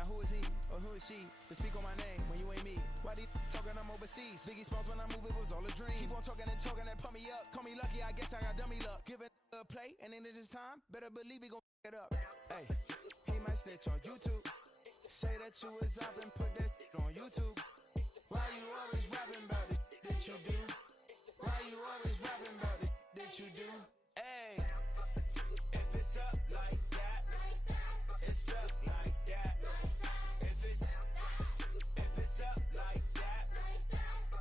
Now who is he or who is she to speak on my name when you ain't me? Why they talking I'm overseas? Biggie Smalls when I move it was all a dream. Keep on talking and talking and pump me up. Call me lucky, I guess I got dummy luck. Give it a play and then it's time. Better believe he gon' it up. Hey, he might snitch on YouTube. Say that you was up and put that on YouTube. Why you always rapping about the that you do? Why you always rapping about the that you do? Hey, if it's up like that, it's stuck like that. If it's up like that,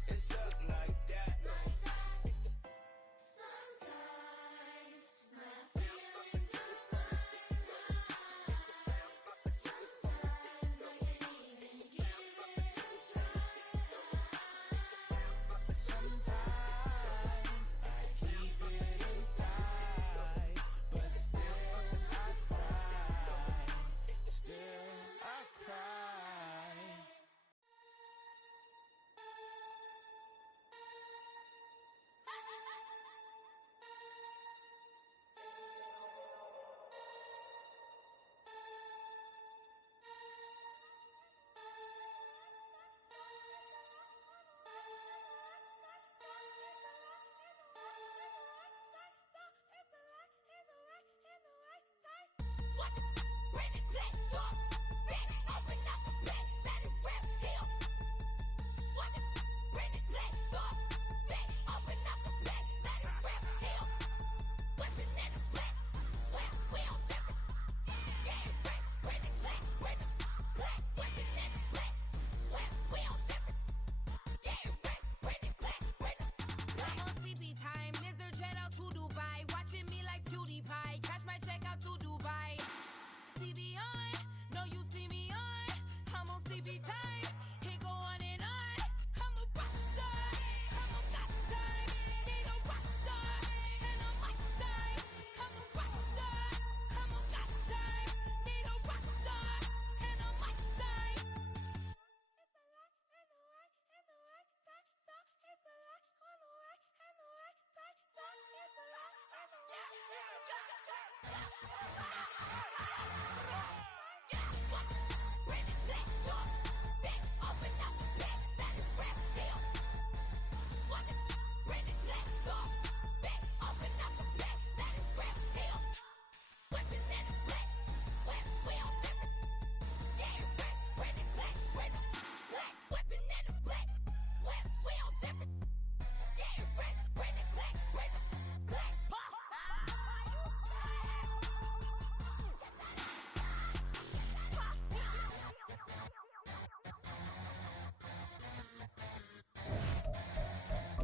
it's stuck like that. Sometimes my feelings are like sometimes I can even give it a try. Sometimes I keep it inside, but still I cry. Still I cry. What the bring it back up, big open up the bed, let it rip here. What the bring it back up, big open up the bed, let it rip here. Whipping in the black, we all different. Yeah, bring it back, whipping in the black, we all different. Yeah, bring it back. I'm on sleepy time, lizard jet out to Dubai, watching me like PewDiePie, cash my check out to Dubai. CB on, no you see me on, I'm on CB time, it go on and on. I'm a rock star, I'm a god time, need a rock star, and a mic time. I'm a rock star, I'm a god time, need a rock star, and a mic time. It's a lot and the right side, so it's a lot on the right and the right side, so it's a lot and the right bring it back up, big open up the bed, let it rip here. What the bring it back up, big open up the bed, let it rip here. Whipping in the black, we all different. Yeah, bring it back, whipping in the black, we all different. Yeah, bring it back,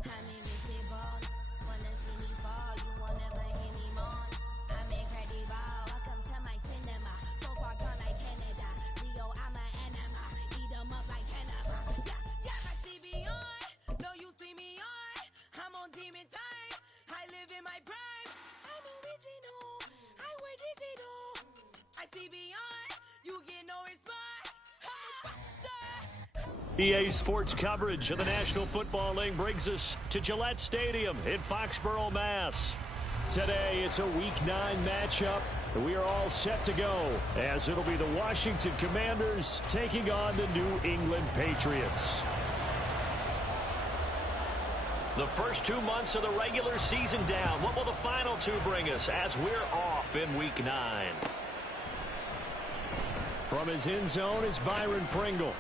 I'm in Missy Ball, wanna see me fall, you won't never hear me moan. I'm incredible, welcome to my cinema, so far gone like Canada. Leo, I'm an anima, eat 'em up like cannibal. Yeah, my CB on, no you see me on, I'm on demon time, I live in my prime. I'm original, I wear digital, I CB on, you get no response. I'm a rock star. EA Sports coverage of the National Football League brings us to Gillette Stadium in Foxborough, Mass. Today, it's a Week 9 matchup. We are all set to go, as it'll be the Washington Commanders taking on the New England Patriots. The first 2 months of the regular season down. What will the final 2 bring us as we're off in Week 9? From his end zone is Byron Pringle.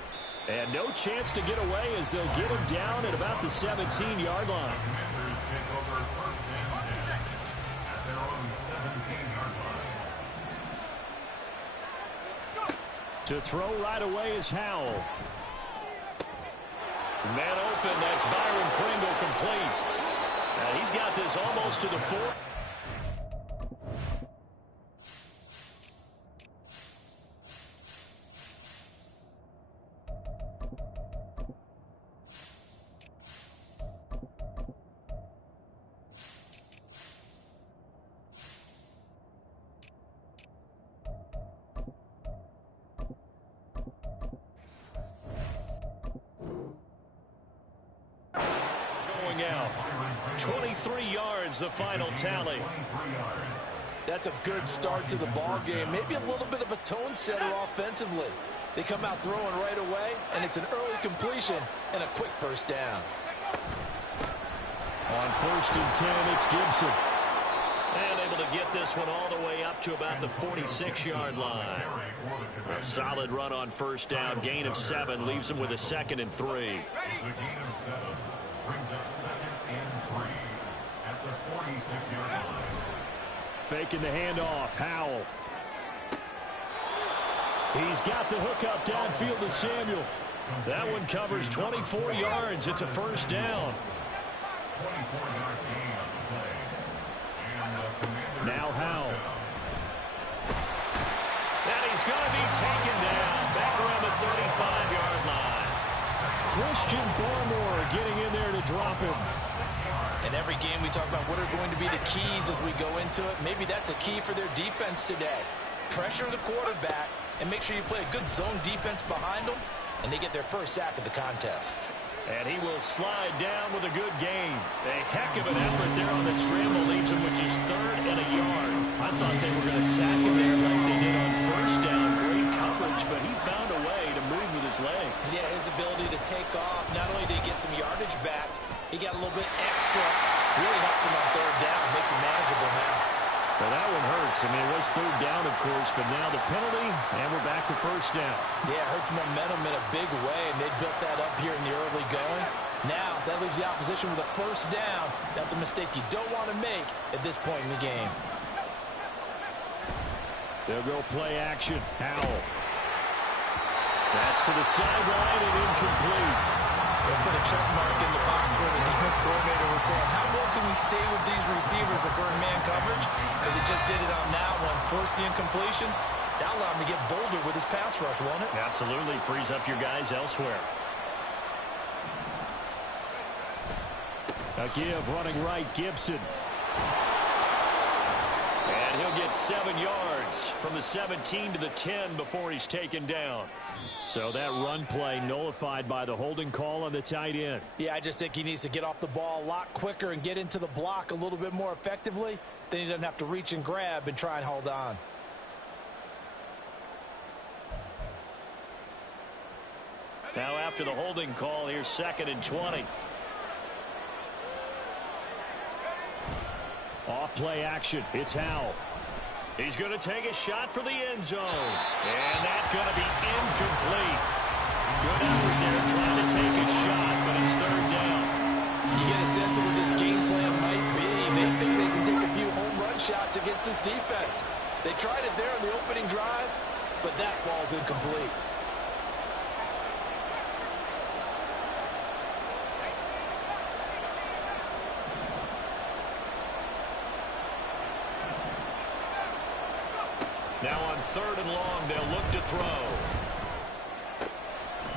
And no chance to get away as they'll get him down at about the 17-yard line. Commanders take over first and 10 at their own 17-yard line. To throw right away is Howell. Man open, that's Byron Pringle complete. And he's got this almost to the 4. Out. 23 yards, the final tally. That's a good start to the ball game. Maybe a little bit of a tone setter offensively. They come out throwing right away, and it's an early completion and a quick first down. On 1st and 10, it's Gibson. And able to get this one all the way up to about the 46-yard line. A solid run on 1st down. Gain of 7 leaves them with a 2nd and 3. It's a gain of 7. Brings up 2nd and 3 at the 46-yard line. Faking the handoff. Howell. He's got the hook up downfield to Samuel. That one covers 24 yards. It's a 1st down. 24-yard gain on the play. And the Commanders Now Howell. down. And he's going to be taken down back around the 35-yard line. Christian Barmore getting in there to drop him. In every game we talk about what are going to be the keys as we go into it. Maybe that's a key for their defense today. Pressure the quarterback and make sure you play a good zone defense behind them, and they get their first sack of the contest. And he will slide down with a good gain. A heck of an effort there on the scramble. Leaves him with just 3rd and a yard. I thought they were going to sack him there like they did on 1st down. Great coverage, but he found a way to move with his legs. Yeah, his ability to take off. Not only did he get some yardage back, he got a little bit extra. Really helps him on 3rd down. Makes him manageable now. Well, that one hurts. I mean, it was 3rd down, of course, but now the penalty, and we're back to 1st down. Yeah, it hurts momentum in a big way, and they built that up here in the early going. Now, that leaves the opposition with a 1st down. That's a mistake you don't want to make at this point in the game. They'll go play action. Howell. That's to the sideline and incomplete. They'll put a check mark in the box where the defense coordinator was saying, how well can we stay with these receivers if we're in man coverage? Because it just did it on that one. Force the incompletion. That allowed him to get bolder with his pass rush, won't it? Absolutely. Frees up your guys elsewhere. A give running right, Gibson. And he'll get 7 yards from the 17 to the 10 before he's taken down. So that run play nullified by the holding call on the tight end. Yeah, I just think he needs to get off the ball a lot quicker and get into the block a little bit more effectively. Then he doesn't have to reach and grab and try and hold on. Now after the holding call, here's 2nd and 20. Off play action. It's Howell. He's going to take a shot for the end zone. And that's going to be incomplete. Good effort there trying to take a shot, but it's 3rd down. You get a sense of what this game plan might be. They think they can take a few home run shots against this defense. They tried it there in the opening drive, but that ball's incomplete. Now on 3rd and long, they'll look to throw.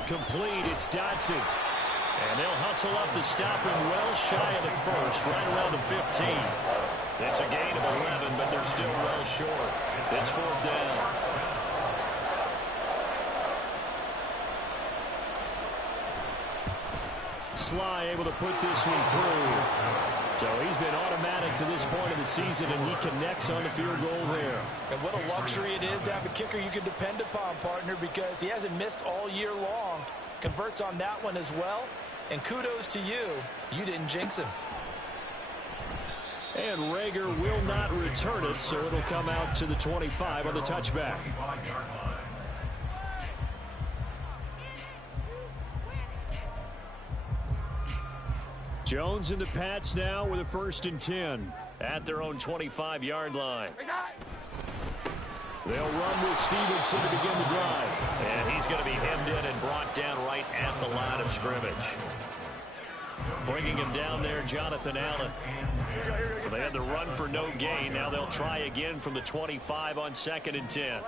Complete, it's Dotson. And they'll hustle up to stop him well shy of the 1st, right around the 15. It's a gain of 11, but they're still well short. It's 4th down. Sly able to put this one through. So he's been automatic to this point of the season, and he connects on the field goal there. And what a luxury it is to have a kicker you can depend upon, partner, because he hasn't missed all year long. Converts on that one as well. And kudos to you. You didn't jinx him. And Rager will not return it, so it'll come out to the 25 on the touchback. 25-yard line. Jones and the Pats now with a 1st and 10 at their own 25-yard line. They'll run with Stevenson to begin the drive. And he's going to be hemmed in and brought down right at the line of scrimmage. Bringing him down there, Jonathan Allen. They had the run for no gain. Now they'll try again from the 25 on 2nd and 10.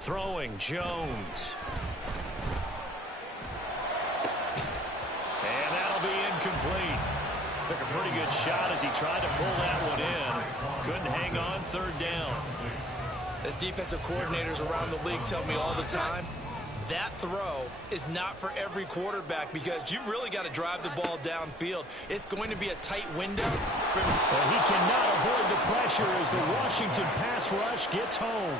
Throwing, Jones. And that'll be incomplete. Took a pretty good shot as he tried to pull that one in. Couldn't hang on, 3rd down. As defensive coordinators around the league tell me all the time, that throw is not for every quarterback because you've really got to drive the ball downfield. It's going to be a tight window. And he cannot avoid the pressure as the Washington pass rush gets home.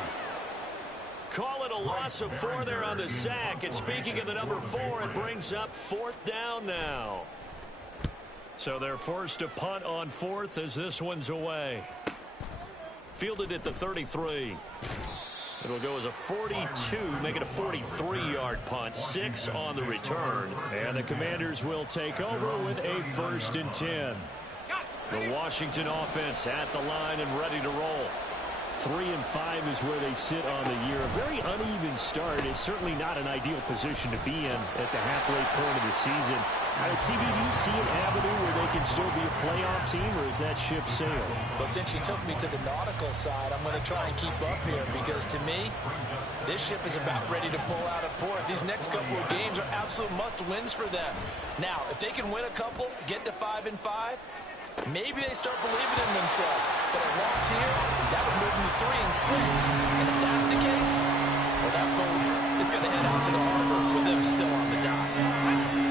call it a loss of 4 there on the sack. And speaking of the number 4, it brings up 4th down now. So they're forced to punt on 4th as this one's away. Fielded at the 33. It'll go as a 42, make it a 43-yard punt, 6 on the return. And the Commanders will take over with a 1st and 10. The Washington offense at the line and ready to roll. 3-5 is where they sit on the year. A very uneven start is certainly not an ideal position to be in at the halfway point of the season. CB, do you see an avenue where they can still be a playoff team, or is that ship sailed? Well, since you took me to the nautical side, I'm going to try and keep up here because, to me, this ship is about ready to pull out of port. These next couple of games are absolute must-wins for them. Now, if they can win a couple, get to 5-5, maybe they start believing in themselves. But a loss here, that would move them to 3-6. And if that's the case, well, that boat is going to head out to the harbor with them still on the dock.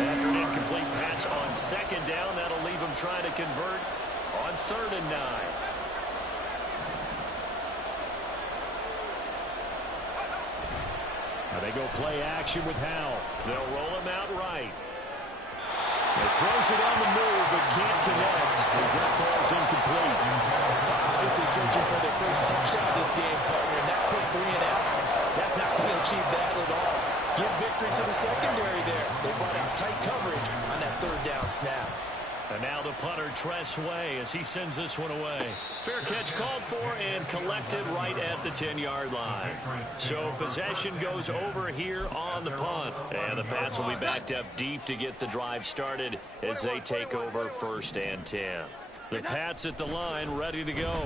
After an incomplete pass on 2nd down, that'll leave them trying to convert on 3rd and 9. Now they go play action with Howell. They'll roll him out right. He throws it on the move, but can't connect as that falls incomplete. This is searching for their first touchdown this game, partner, and that quick 3-and-out. That's not going to achieve that at all. Give victory to the secondary there. They brought out tight coverage on that 3rd down snap. And now the punter, Tress Way, as he sends this one away. Fair catch called for and collected right at the 10-yard line. So possession goes over here on the punt. And the Pats will be backed up deep to get the drive started as they take over 1st and 10. The Pats at the line ready to go.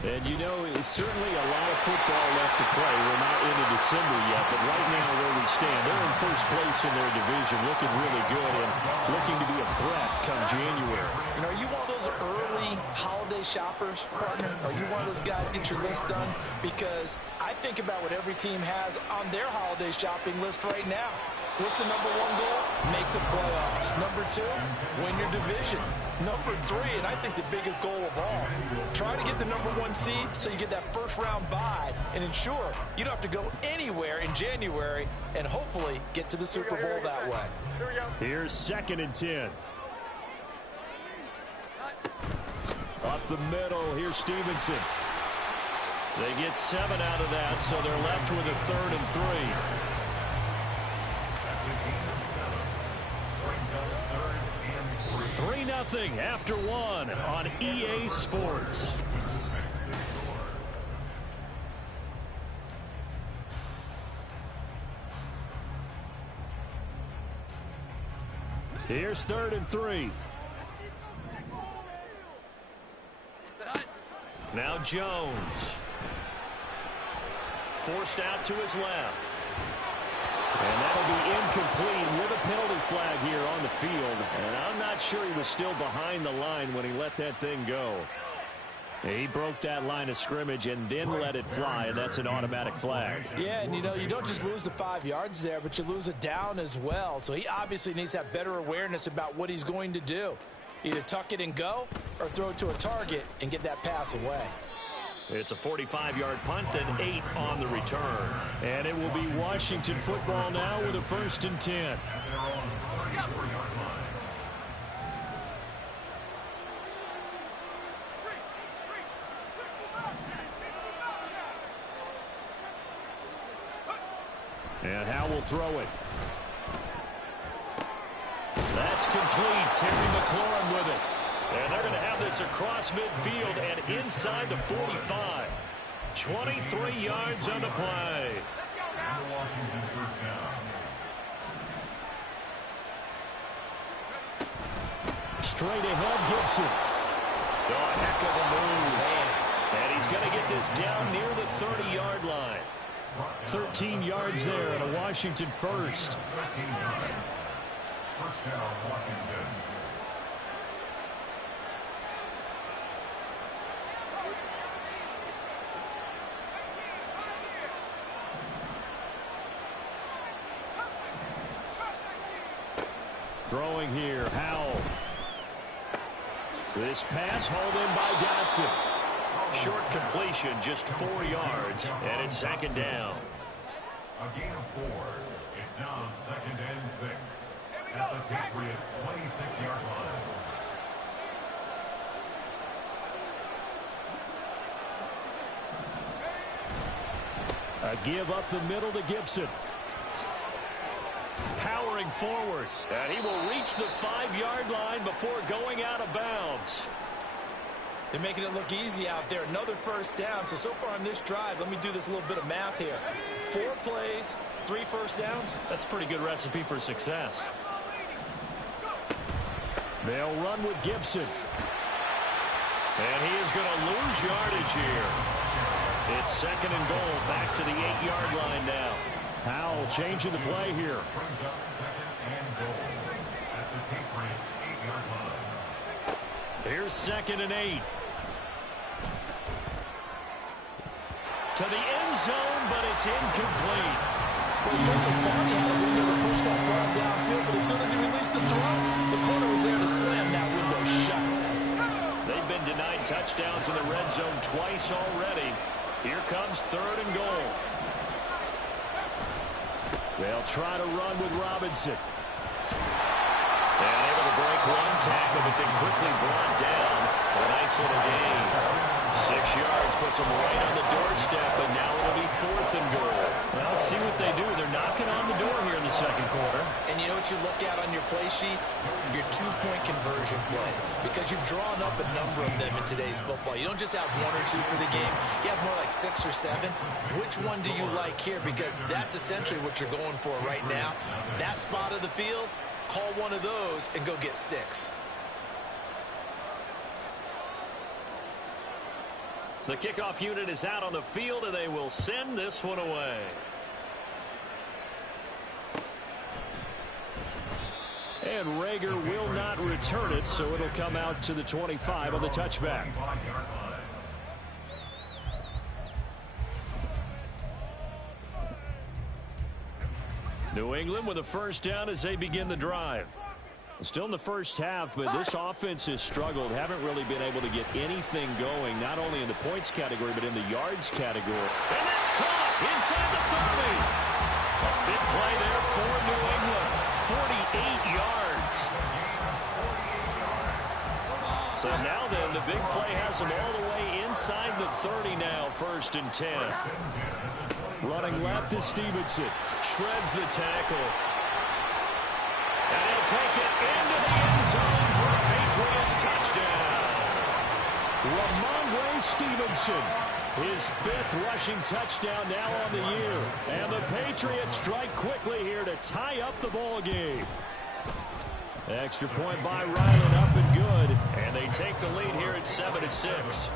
And, you know, it's certainly a lot of football left to play. We're not into December yet, but right now where we stand, they're in 1st place in their division, looking really good and looking to be a threat come January. You know, are you one of those early holiday shoppers, partner? Are you one of those guys get your list done? Because I think about what every team has on their holiday shopping list right now. What's the number 1 goal? Make the playoffs. Number 2, win your division. Number 3, and I think the biggest goal of all, try to get the number 1 seed so you get that 1st round bye and ensure you don't have to go anywhere in January and hopefully get to the Super Bowl that way. Here's 2nd and 10. Up the middle, here's Stevenson. They get 7 out of that, so they're left with a 3rd and 3. 3-0 after 1 on EA Sports. Here's 3rd and 3. Now Jones. Forced out to his left. And that'll be incomplete with a penalty flag here on the field. And I'm not sure he was still behind the line when he let that thing go. He broke that line of scrimmage and then let it fly, and that's an automatic flag. Yeah, and you know, you don't just lose the 5 yards there, but you lose a down as well. So he obviously needs to have better awareness about what he's going to do. Either tuck it and go or throw it to a target and get that pass away. It's a 45-yard punt, then 8 on the return. And it will be Washington football now with a 1st and 10. And Howell will throw it. That's complete. Terry McLaurin with it. And they're going to have this across midfield and inside the 45. 23 yards on the play. Straight ahead, Gibson. Oh, heck of a move. Man. And he's going to get this down near the 30-yard line. 13 yards there and a Washington first. 13 yards. First down, Washington. Throwing here, Howell. This pass hauled in by Dotson. Short completion, just 4 yards, and it's 2nd down. A gain of 4. It's now 2nd and 6 at the Patriots' 26-yard line. A give up the middle to Gibson. Powering forward. And he will reach the 5-yard line before going out of bounds. They're making it look easy out there. Another first down. So far on this drive, let me do this little bit of math here. 4 plays, 3 first downs. That's a pretty good recipe for success. They'll run with Gibson. And he is going to lose yardage here. It's 2nd and goal, back to the 8-yard line now. Howell changing the play here. Brings up 2nd and goal at the Patriots' 8-yard line. Here's 2nd and 8. To the end zone, but it's incomplete. Well, he certainly thought he had a window to push that ball downfield, but as soon as he released the throw, the corner was there to slam that window shut. They've been denied touchdowns in the red zone twice already. Here comes 3rd and goal. They'll try to run with Robinson. And able to break one tackle, but then quickly brought down. A nice little gain. 6 yards puts them right on the doorstep, but now it'll be 4th and goal. Well, let's see what they do. They're knocking on the door here in the 2nd quarter. And you know what you look at on your play sheet? Your 2-point conversion plays. Because you've drawn up a number of them in today's football. You don't just have 1 or 2 for the game. You have more like 6 or 7. Which one do you like here? Because that's essentially what you're going for right now. That spot of the field, call one of those and go get 6. The kickoff unit is out on the field, and they will send this one away. And Rager will not return it, so it'll come out to the 25 on the touchback. New England with a first down as they begin the drive. Still in the first half, but this offense has struggled. Haven't really been able to get anything going, not only in the points category, but in the yards category. And that's caught inside the 30. A big play there for New England. 48 yards. So now then, the big play has them all the way inside the 30 now, 1st and 10. Running left is Stevenson. Shreds the tackle. And he'll take it into the end zone for a Patriot touchdown. Ramondre Stevenson, his 5th rushing touchdown now on the year. And the Patriots strike quickly here to tie up the ball game. Extra point by Ryland, up and good. And they take the lead here at 7-6.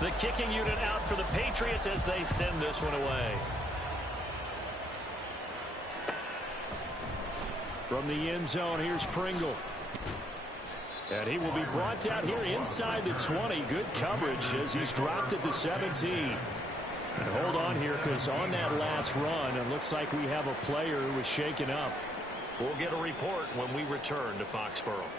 The kicking unit out for the Patriots as they send this one away. From the end zone, here's Pringle. And he will be brought down here inside the 20. Good coverage as he's dropped at the 17. And hold on here, because on that last run, it looks like we have a player who was shaken up. We'll get a report when we return to Foxborough.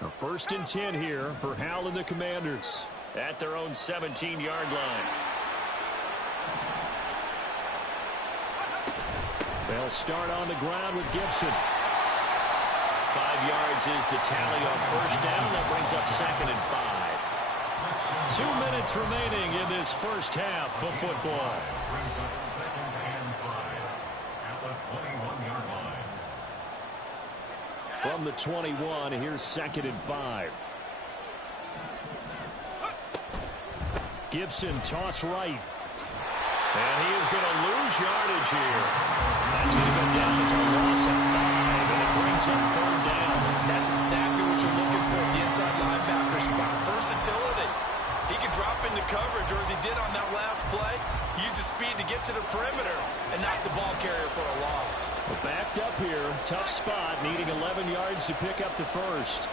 A 1st and 10 here for Howell and the Commanders at their own 17-yard line. They'll start on the ground with Gibson. 5 yards is the tally on 1st down. That brings up 2nd and 5. 2 minutes remaining in this first half of football. Brings up 2nd and 5 at the 21-yard line. From the 21, here's 2nd and 5. Gibson toss right. And he is going to lose yardage here. That's going to go down as a loss of 5, and it brings up third down. That's exactly what you're looking for at the inside linebacker spot. Versatility. He can drop into coverage, or as he did on that last play, use his speed to get to the perimeter and knock the ball carrier for a loss. Well, backed up here. Tough spot, needing 11 yards to pick up the first.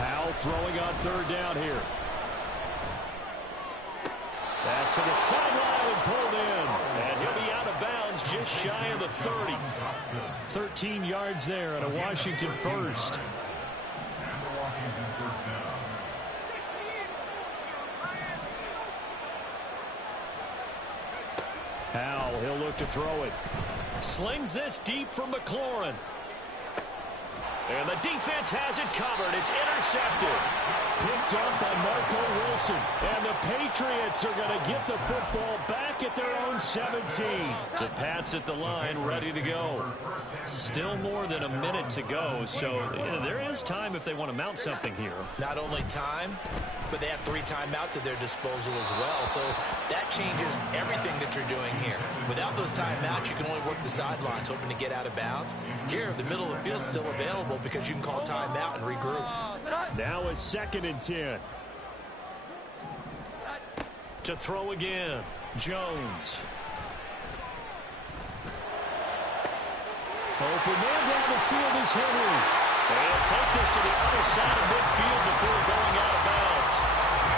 Howell throwing on third down here. Pass to the sideline and pulled in. And he'll be out of bounds just shy of the 30. 13 yards there and a Washington first. Howell, he'll look to throw it. Slings this deep from McLaurin. And the defense has it covered. It's intercepted. Picked up by Marco Wilson. And the Patriots are going to get the football back at their own 17. The Pats at the line, ready to go. Still more than a minute to go, so there is time if they want to mount something here. Not only time, but they have 3 timeouts at their disposal as well. So that changes everything that you're doing here. Without those timeouts, you can only work the sidelines, hoping to get out of bounds. Here, the middle of the field's still available because you can call timeout and regroup. Now a 2nd and 10. To throw again, Jones. Open man down the field is Henry. They'll take this to the other side of midfield before going out of bounds.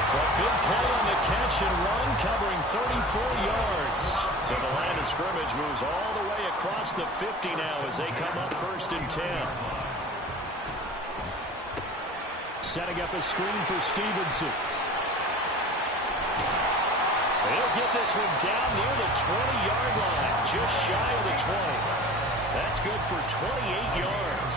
A big play on the catch and run, covering 34 yards. So the line of scrimmage moves all the way across the 50 now as they come up 1st and 10. Setting up a screen for Stevenson. They'll get this one down near the 20-yard line, just shy of the 20. That's good for 28 yards.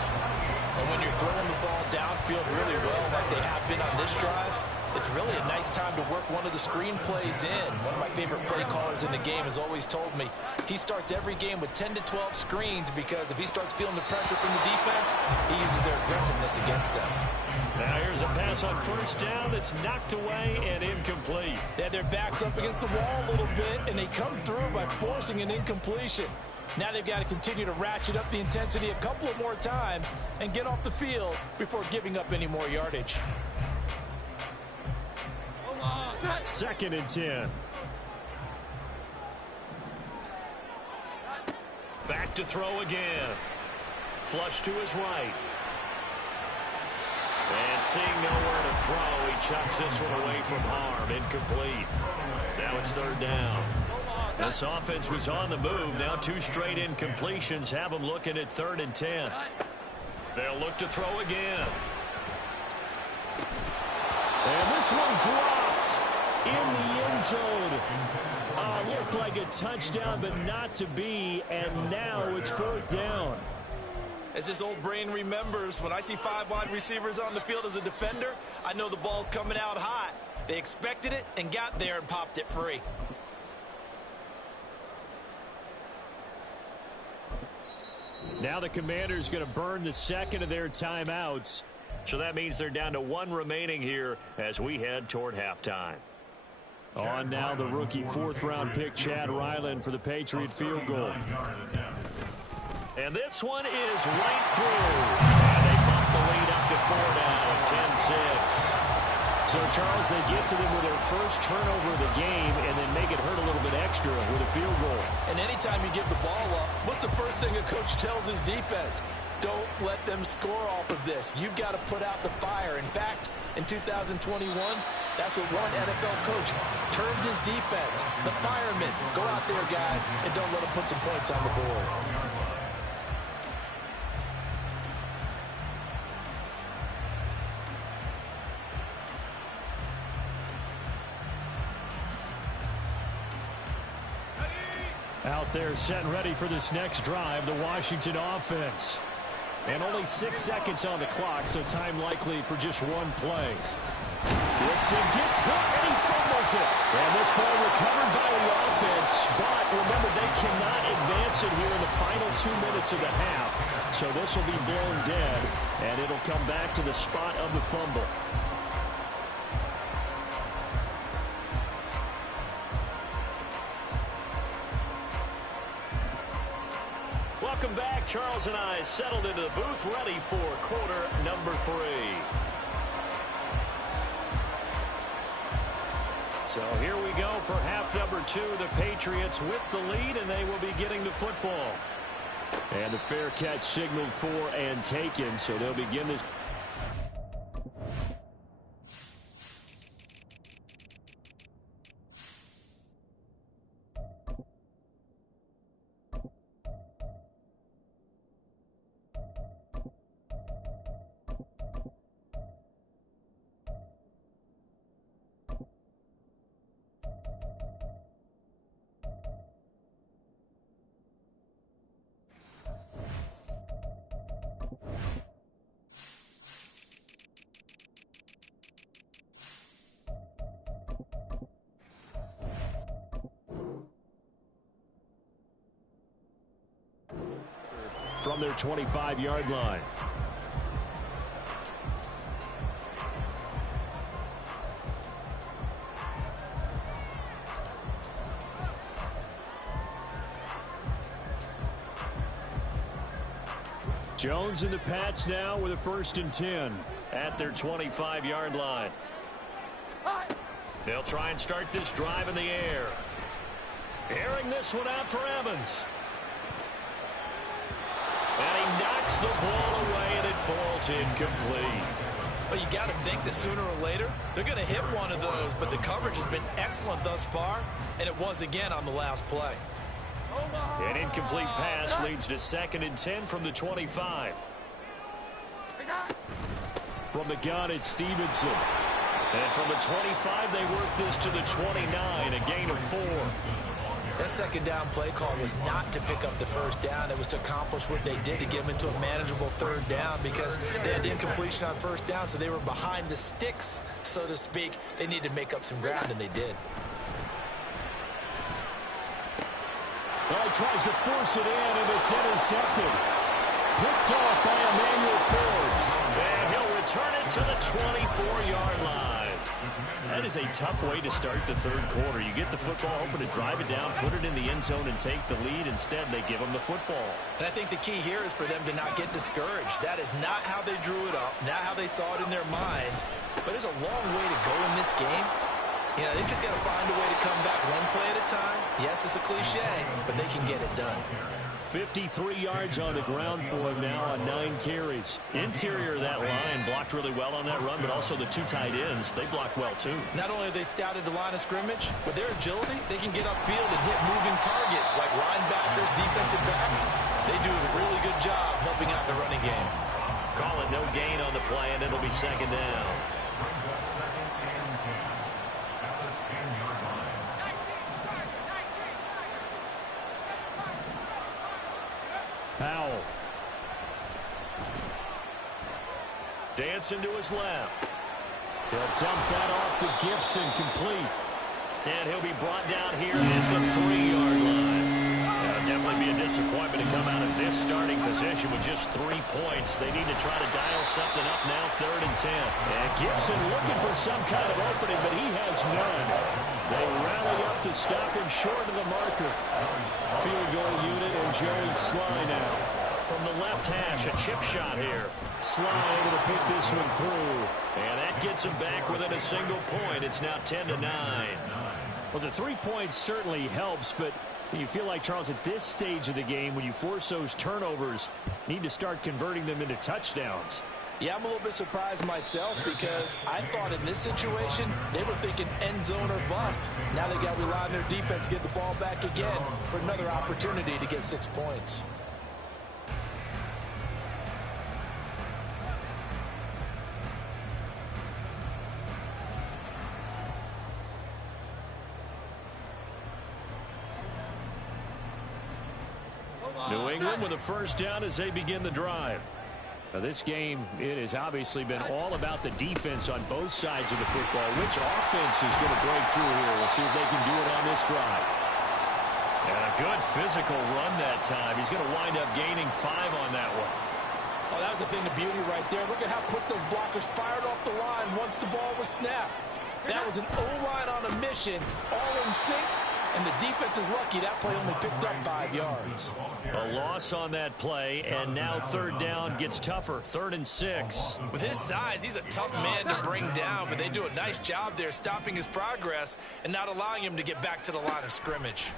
And when you're throwing the ball downfield really well, like they have been on this drive, it's really a nice time to work one of the screen plays in. One of my favorite play callers in the game has always told me he starts every game with 10 to 12 screens because if he starts feeling the pressure from the defense, he uses their aggressiveness against them. Now here's a pass on 1st down that's knocked away and incomplete. They had their backs up against the wall a little bit, and they come through by forcing an incompletion. Now they've got to continue to ratchet up the intensity a couple of more times and get off the field before giving up any more yardage. 2nd and 10. Back to throw again. Flush to his right. And seeing nowhere to throw, he chucks this one away from harm. Incomplete. Now it's 3rd down. This offense was on the move. Now 2 straight incompletions have them looking at 3rd and 10. They'll look to throw again. And this one dropped in the end zone. Looked like a touchdown, but not to be. And now it's 4th down. As this old brain remembers, when I see 5 wide receivers on the field as a defender, I know the ball's coming out hot. They expected it and got there and popped it free. Now the Commanders going to burn the 2nd of their timeouts. So that means they're down to 1 remaining here as we head toward halftime. On now the rookie 4th-round pick Chad Ryland for the Patriot field goal. And this one is right through. And they bump the lead up to 4 now, 10-6. So, Charles, they get to them with their first turnover of the game and then make it hurt a little bit extra with a field goal. And anytime you give the ball up, what's the first thing a coach tells his defense? Don't let them score off of this. You've got to put out the fire. In fact, in 2021, that's what one NFL coach termed his defense. The firemen. Go out there, guys, and don't let them put some points on the board. Out there set and ready for this next drive, the Washington offense. And only 6 seconds on the clock, so time likely for just 1 play. Gets hit, and he fumbles it. And this ball recovered by the offense, but remember, they cannot advance it here in the final 2 minutes of the half. So this will be blown dead, and it'll come back to the spot of the fumble. Welcome back. Charles and I settled into the booth, ready for quarter number 3. So here we go for half number 2. The Patriots with the lead, and they will be getting the football. And the fair catch signaled for and taken, so they'll begin this. From their 25-yard line. Jones and the Pats now with a 1st and 10 at their 25-yard line. They'll try and start this drive in the air. Airing this one out for Evans. And he knocks the ball away, and it falls incomplete. Well, you got to think that sooner or later, they're going to hit one of those, but the coverage has been excellent thus far, and it was again on the last play. An incomplete pass leads to 2nd and 10 from the 25. From the gun, it's Stevenson. And from the 25, they work this to the 29, a gain of 4. That 2nd down play call was not to pick up the 1st down. It was to accomplish what they did, to get them into a manageable 3rd down, because they had incompletion on 1st down, so they were behind the sticks, so to speak. They needed to make up some ground, and they did. Well, he tries to force it in, and it's intercepted. Picked off by Emmanuel Forbes. And he'll return it to the 24-yard line. That is a tough way to start the 3rd quarter. You get the football, hoping to drive it down, put it in the end zone, and take the lead. Instead, they give them the football. And I think the key here is for them to not get discouraged. That is not how they drew it up, not how they saw it in their mind. But there's a long way to go in this game. You know, they've just got to find a way to come back one play at a time. Yes, it's a cliche, but they can get it done. 53 yards on the ground for him now on 9 carries. Interior of that line blocked really well on that run, but also the 2 tight ends, they blocked well too. Not only have they scouted the line of scrimmage, but their agility, they can get upfield and hit moving targets like linebackers, defensive backs. They do a really good job helping out the running game. Call it no gain on the play, and it'll be 2nd down. Powell. Dancing to his left. He'll dump that off to Gibson, complete. And he'll be brought down here at the 3-yard line. That'll definitely be a disappointment to come out of this starting position with just 3 points. They need to try to dial something up now, 3rd and 10. And Gibson looking for some kind of opening, but he has none. They rally up to stop him short of the marker. Field goal unit and Joey Sly now. From the left hash, a chip shot here. Sly able to pick this one through. And that gets him back within a single point. It's now 10-9. Well, the 3 points certainly helps, but you feel like, Charles, at this stage of the game, when you force those turnovers, you need to start converting them into touchdowns. Yeah, I'm a little bit surprised myself because I thought in this situation, they were thinking end zone or bust. Now they got to rely on their defense, get the ball back again for another opportunity to get 6 points. New England with a 1st down as they begin the drive. Now this game, it has obviously been all about the defense on both sides of the football. Which offense is going to break through here? We'll see if they can do it on this drive. And a good physical run that time. He's going to wind up gaining 5 on that one. Oh, that was a thing of beauty right there. Look at how quick those blockers fired off the line once the ball was snapped. That was an O-line on a mission, all in sync, And the defense is lucky that play only picked up 5 yards. A loss on that play, and now third down gets tougher. 3rd and 6. With his size, he's a tough man to bring down, but they do a nice job there stopping his progress and not allowing him to get back to the line of scrimmage.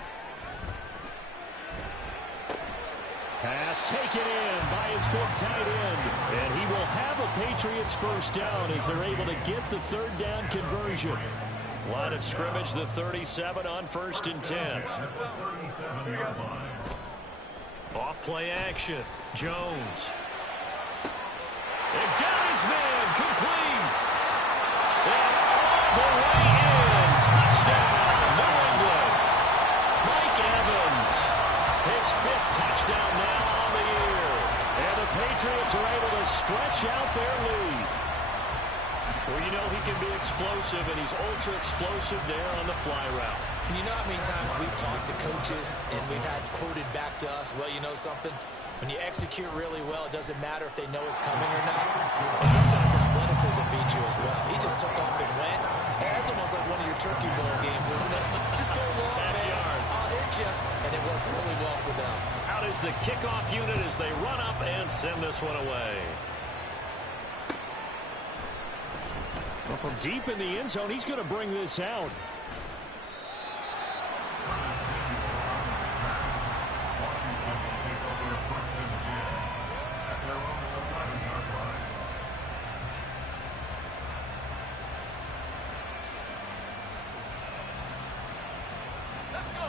Pass taken in by his big tight end. And he will have a Patriots first down as they're able to get the third down conversion. Line of scrimmage, the 37 on 1st and 10. Off play action. Jones. And got his man complete. And all the way in. Touchdown, New England. Mike Evans. His 5th touchdown now on the year. And the Patriots are able to stretch out their lead. Well, you know he can be explosive, and he's ultra-explosive there on the fly route. And you know how many times we've talked to coaches and we've had quoted back to us, well, you know something? When you execute really well, it doesn't matter if they know it's coming or not. But sometimes athleticism beats you as well. He just took off and went. Hey, that's almost like one of your Turkey Bowl games, isn't it? Just go long, man. I'll hit you. And it worked really well for them. Out is the kickoff unit as they run up and send this one away. Well, from deep in the end zone, he's going to bring this out.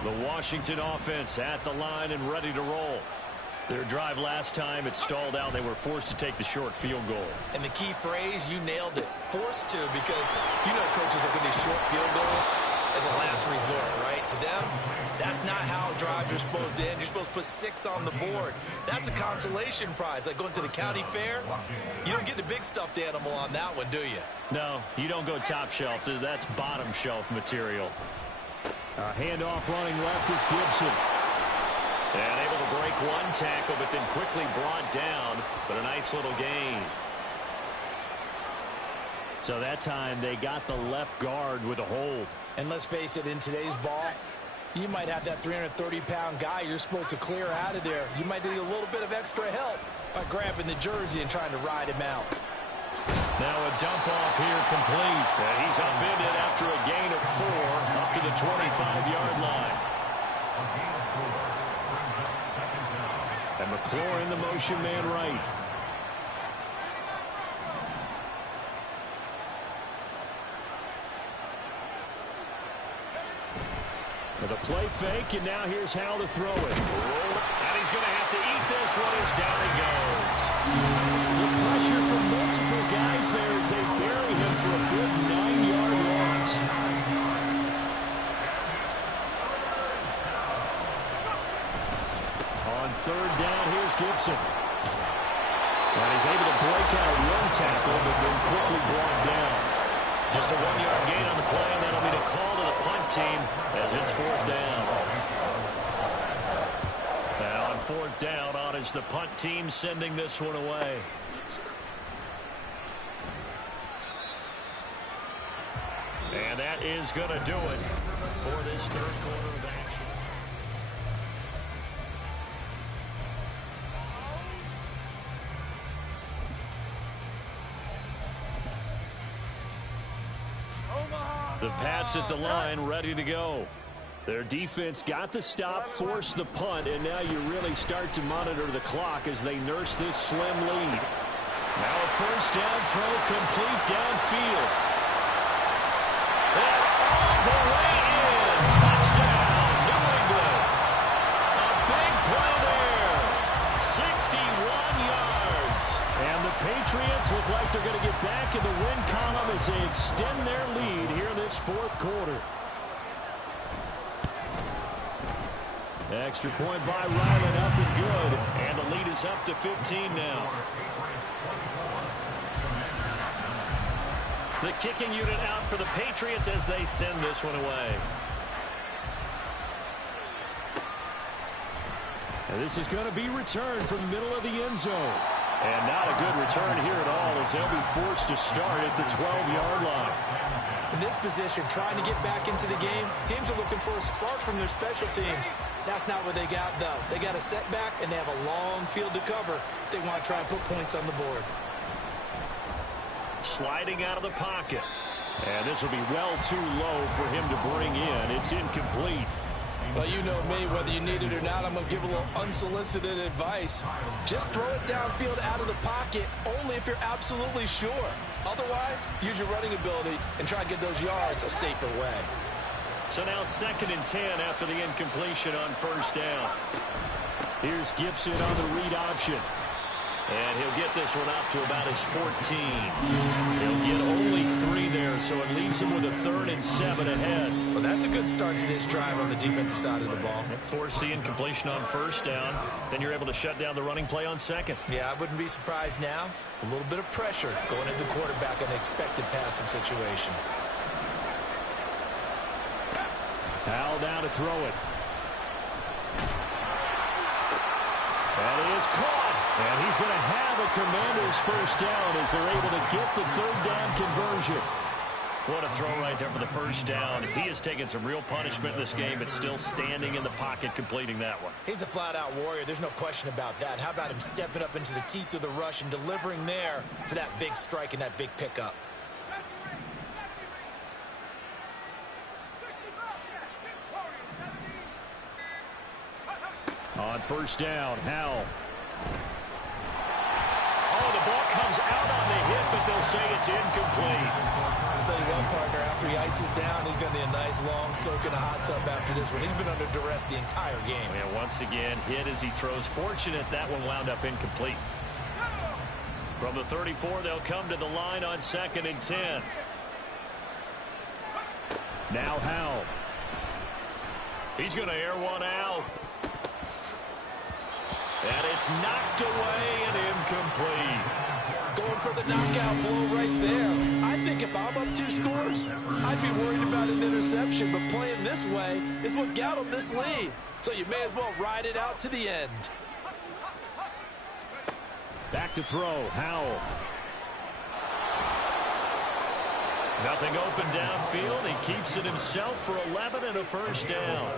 The Washington offense at the line and ready to roll. Their drive last time, it stalled out. They were forced to take the short field goal. And the key phrase, you nailed it. Forced to, because you know coaches look at these short field goals as a last resort, right? To them, that's not how drives are supposed to end. You're supposed to put 6 on the board. That's a consolation prize, like going to the county fair. You don't get the big stuffed animal on that one, do you? No, you don't go top shelf. That's bottom shelf material. Handoff running left is Gibson. And able to break one tackle, but then quickly brought down. But a nice little gain. So that time they got the left guard with a hold. And let's face it, in today's ball, you might have that 330-pound guy you're supposed to clear out of there. You might need a little bit of extra help by grabbing the jersey and trying to ride him out. Now a dump off here complete. And he's upended after a gain of 4 up to the 25-yard line. And McClure in the motion man right. With a play fake, and now here's how to throw it. And he's going to have to eat this one as down he goes. The pressure from multiple guys there as they bury him for a big 9-yard loss. On 3rd down, here's Gibson. And he's able to break out one tackle, but then quickly brought down. Just a 1-yard gain on the play, and that'll be the call to the punt team as it's 4th down. And on 4th down, on is the punt team sending this one away. And that is going to do it for this 3rd quarter of action. The Pats at the line, ready to go. Their defense got the stop, forced the punt, and now you really start to monitor the clock as they nurse this slim lead. Now a 1st down throw complete downfield. And all the way in. Touchdown, New England. A big play there. 61 yards. And the Patriots look like they're going to get back in the win column as they extend their lead here in this 4th quarter. Extra point by Ryland, up and good. And the lead is up to 15 now. The kicking unit out for the Patriots as they send this one away. And this is going to be returned from the middle of the end zone. And not a good return here at all as they'll be forced to start at the 12-yard line. In this position, trying to get back into the game, teams are looking for a spark from their special teams. That's not what they got, though. They got a setback, and they have a long field to cover if they want to try and put points on the board. Sliding out of the pocket. And this will be well too low for him to bring in. It's incomplete. Well, you know me, whether you need it or not, I'm going to give a little unsolicited advice. Just throw it downfield out of the pocket only if you're absolutely sure. Otherwise, use your running ability and try and get those yards a safer way. So now 2nd and 10 after the incompletion on first down. Here's Gibson on the read option. And he'll get this one up to about his 14. He'll get only 3 there, so it leaves him with a 3rd and 7 ahead. Well, that's a good start to this drive on the defensive side of the ball. Force the incompletion on first down. Then you're able to shut down the running play on 2nd. Yeah, I wouldn't be surprised now. A little bit of pressure going into the quarterback in an expected passing situation. Howell down to throw it. That is caught. And he's going to have a Commanders first down as they're able to get the 3rd down conversion. What a throw right there for the first down. He has taken some real punishment in this game, but still standing in the pocket completing that one. He's a flat-out warrior. There's no question about that. How about him stepping up into the teeth of the rush and delivering there for that big strike and that big pickup? On first down, Howell. Oh, the ball comes out on the hit, but they'll say it's incomplete. I'll tell you what, partner, after he ices down, he's going to need a nice long soak in a hot tub after this one. He's been under duress the entire game. And once again, hit as he throws. Fortunate that one wound up incomplete. From the 34, they'll come to the line on 2nd and 10. Now Howell. He's going to air one out. And it's knocked away and incomplete. Going for the knockout blow right there. I think if I'm up 2 scores, I'd be worried about an interception. But playing this way is what got him this lead. So you may as well ride it out to the end. Back to throw, Howell. Nothing open downfield. He keeps it himself for 11 and a first down.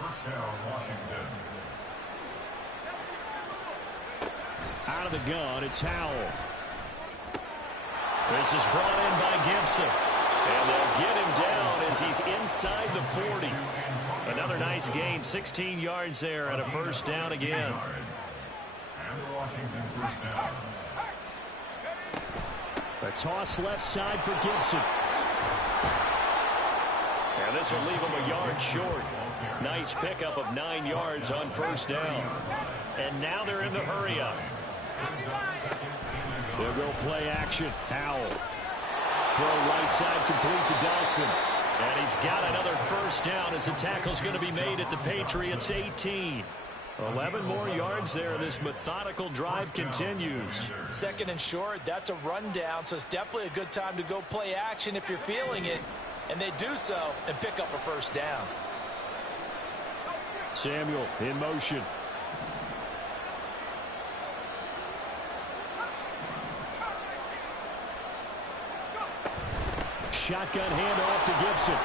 First down, Washington. Out of the gun, it's Howell. This is brought in by Gibson. And they'll get him down as he's inside the 40. Another nice gain, 16 yards there and a first down again. And the Washington first down. A toss left side for Gibson. And this will leave him a yard short. Nice pickup of 9 yards on first down. And now they're in the hurry up. They'll go play action. Howell. Throw right side complete to Dodson. And he's got another first down as the tackle's going to be made at the Patriots 18. 11 more yards there. This methodical drive continues. 2nd and short, that's a rundown, so it's definitely a good time to go play action if you're feeling it. And they do so and pick up a first down. Samuel in motion. Shotgun handoff to Gibson.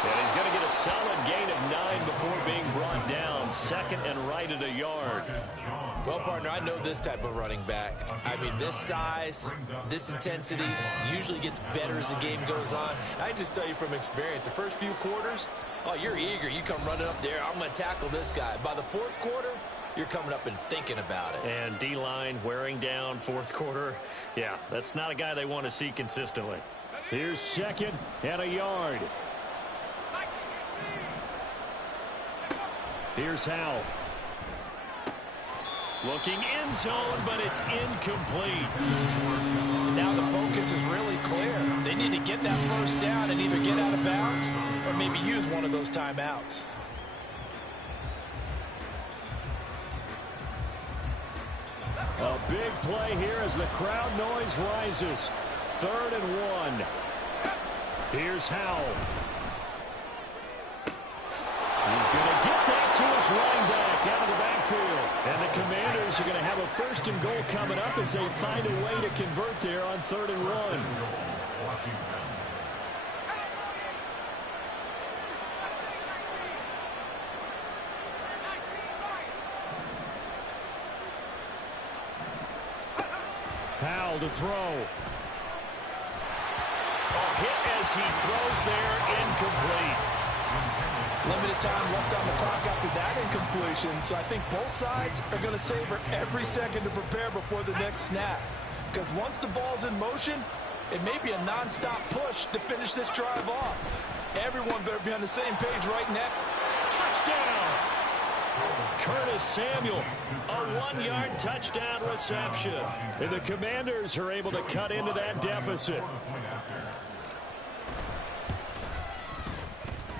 And he's going to get a solid gain of 9 before being brought down. 2nd and right at a yard. Well, partner, I know this type of running back. I mean, this size, this intensity usually gets better as the game goes on. I just tell you from experience, the first few quarters, oh, you're eager. You come running up there, I'm going to tackle this guy. By the 4th quarter, you're coming up and thinking about it. And D-line wearing down 4th quarter. Yeah, that's not a guy they want to see consistently. Here's 2nd and a yard. Here's Howell. Looking end zone, but it's incomplete. Now the focus is really clear. They need to get that first down and either get out of bounds or maybe use one of those timeouts. A big play here as the crowd noise rises. 3rd and 1. Here's Howell. He's going to get that to his running back out of the backfield. And the Commanders are going to have a 1st and goal coming up as they find a way to convert there on 3rd and 1. Powell to throw. A hit as he throws there, incomplete. Limited time left on the clock after that incompletion, so I think both sides are going to savor every second to prepare before the next snap. Because once the ball's in motion, it may be a non-stop push to finish this drive off. Everyone better be on the same page right now. Touchdown! Curtis Samuel, a 1-yard touchdown reception. And the Commanders are able to cut into that deficit.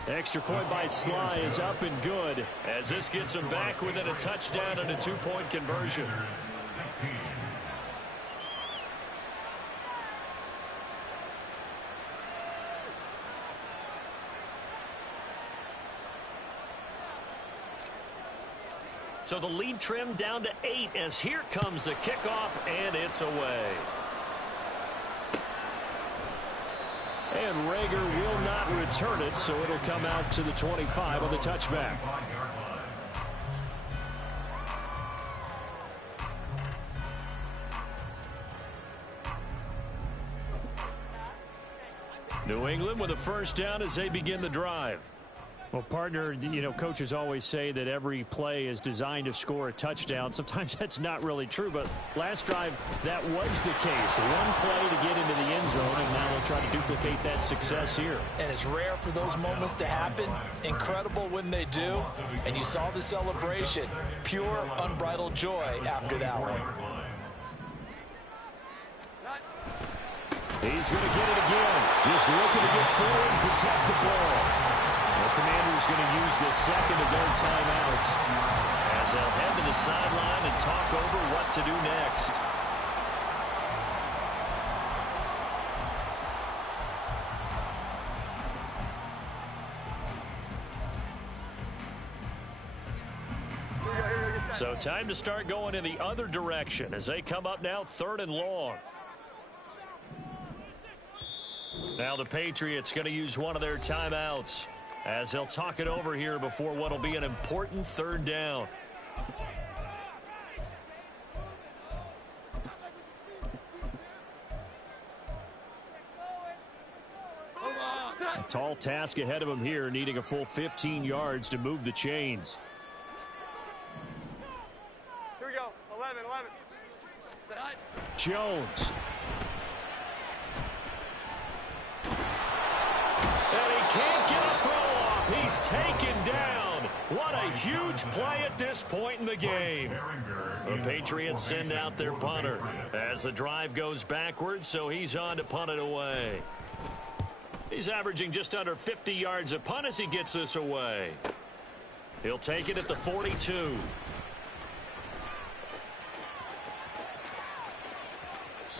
Extra point by Sly is up and good as this gets them back within a touchdown and a 2-point conversion. So the lead trimmed down to 8 as here comes the kickoff, and it's away. And Rager will not return it, so it'll come out to the 25 on the touchback. New England with a 1st down as they begin the drive. Well, partner, you know, coaches always say that every play is designed to score a touchdown. Sometimes that's not really true, but last drive, that was the case. One play to get into the end zone, and now they'll try to duplicate that success here. And it's rare for those moments to happen. Incredible when they do. And you saw the celebration. Pure, unbridled joy after that one. He's going to get it again. Just looking to get forward and protect the ball. The Commanders going to use the 2nd of their timeouts as they'll head to the sideline and talk over what to do next. So time to start going in the other direction as they come up now 3rd and long. Now the Patriots going to use one of their timeouts as they'll talk it over here before what will be an important 3rd down. A tall task ahead of him here, needing a full 15 yards to move the chains. Here we go. 11. Jones. And he can't get a throw off. He's taken down. What a huge play at this point in the game. The Patriots send out their punter as the drive goes backwards, so he's on to punt it away. He's averaging just under 50 yards a punt as he gets this away. He'll take it at the 42.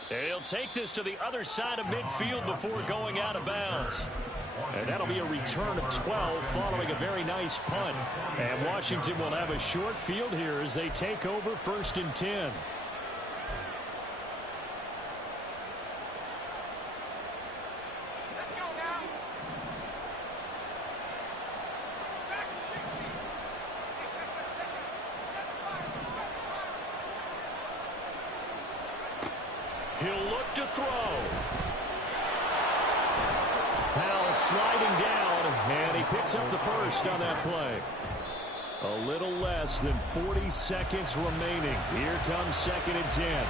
He'll take this to the other side of midfield before going out of bounds. And that'll be a return of 12 following a very nice punt. And Washington will have a short field here as they take over 1st and 10. Let's go now. Back to 60. He'll look to throw. Powell sliding down, and he picks up the 1st on that play. A little less than 40 seconds remaining. Here comes 2nd and 10.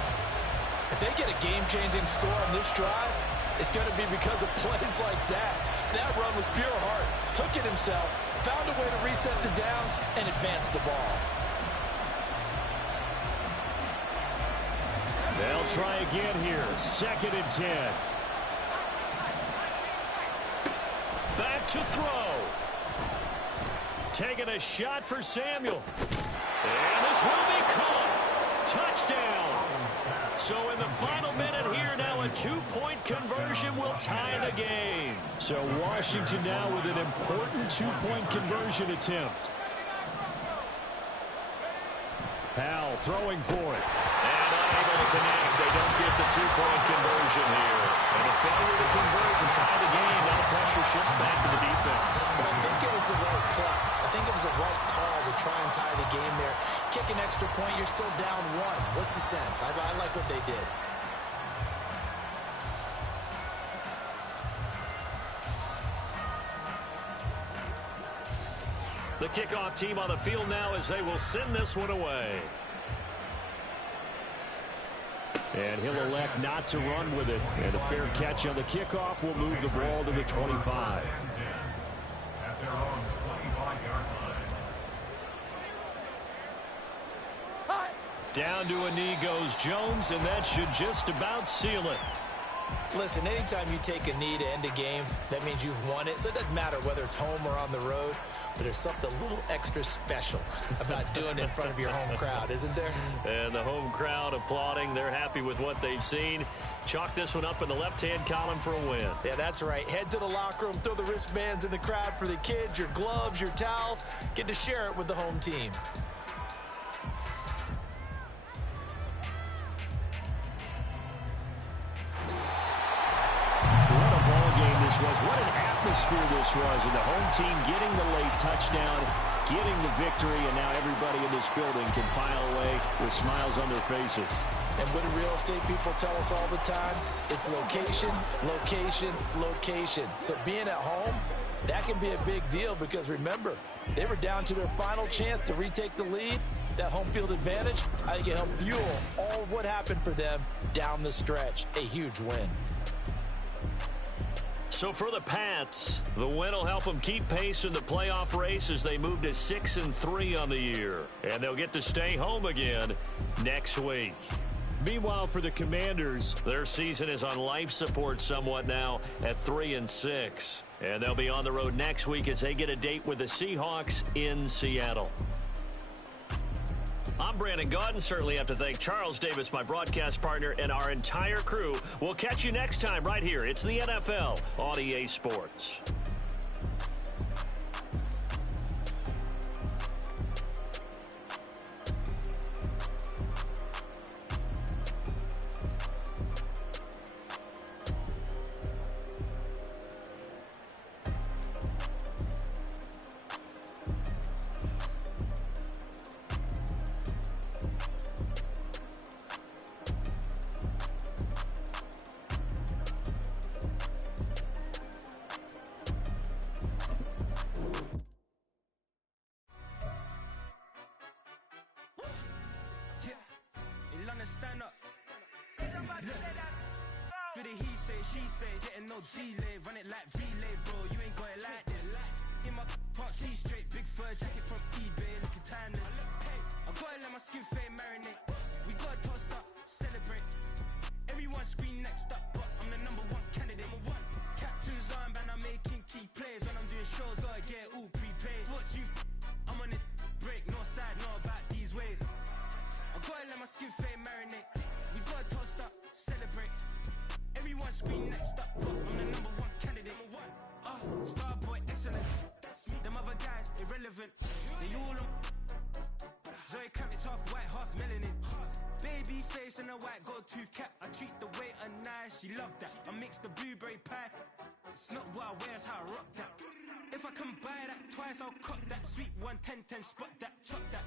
If they get a game-changing score on this drive, it's going to be because of plays like that. That run was pure heart. Took it himself, found a way to reset the downs, and advance the ball. They'll try again here. 2nd and 10. Back to throw. Taking a shot for Samuel. And this will be caught. Touchdown. So in the final minute here now, a 2-point conversion will tie the game. So Washington now with an important 2-point conversion attempt. Powell throwing for it. And unable to connect. They don't get the two-point conversion here. And a failure to convert and tie the game. Now the pressure shifts back to the defense. But I think it was the right play. I think it was the right call to try and tie the game there. Kick an extra point, you're still down one. What's the sense? I like what they did. The kickoff team on the field now as they will send this one away. And he'll elect not to run with it. And a fair catch on the kickoff will move the ball to the 25. At their own 25-yard line. Down to a knee goes Jones, and that should just about seal it. Listen, anytime you take a knee to end a game, that means you've won it. So it doesn't matter whether it's home or on the road, but there's something a little extra special about doing it in front of your home crowd, isn't there? And the home crowd applauding. They're happy with what they've seen. Chalk this one up in the left-hand column for a win. Yeah, that's right. Head to the locker room, throw the wristbands in the crowd for the kids, your gloves, your towels. Get to share it with the home team. What an atmosphere this was, and the home team getting the late touchdown, getting the victory, and now everybody in this building can file away with smiles on their faces. And what do real estate people tell us all the time? It's location, location, location. So being at home, that can be a big deal because remember, they were down to their final chance to retake the lead. That home field advantage, I think it helped fuel all of what happened for them down the stretch. A huge win. So for the Pats, the win will help them keep pace in the playoff race as they move to 6-3 on the year. And they'll get to stay home again next week. Meanwhile, for the Commanders, their season is on life support somewhat now at 3-6. And they'll be on the road next week as they get a date with the Seahawks in Seattle. I'm Brandon Gaudin. Certainly have to thank Charles Davis, my broadcast partner, and our entire crew. We'll catch you next time right here. It's the NFL on EA Sports. Stand up. Do the he say, she say, getting no delay, run it like relay, bro. You ain't got it like this. In my can't see straight, big fur jacket from eBay, looking timeless. I gotta let my skin fade marinate. We gotta toast up, celebrate. Everyone scream next up, but I'm the #1 candidate. Captain's armband, I'm making key plays when I'm doing shows. Gotta get it all prepaid. I'm on it, break, no side, no about these ways. I gotta let my skin fade marinate. We gotta toast up, celebrate. Everyone scream next up, but I'm the #1 candidate. Starboy excellence. Them other guys irrelevant. They all on. Zoe Camp, it's half white, half melanin. Baby face and a white gold tooth cap. I treat the waiter nice, she love that. I mix the blueberry pie. It's not what I wear, it's how I rock that. If I can buy that twice, I'll cut that. Sweet 110, spot that, chop that.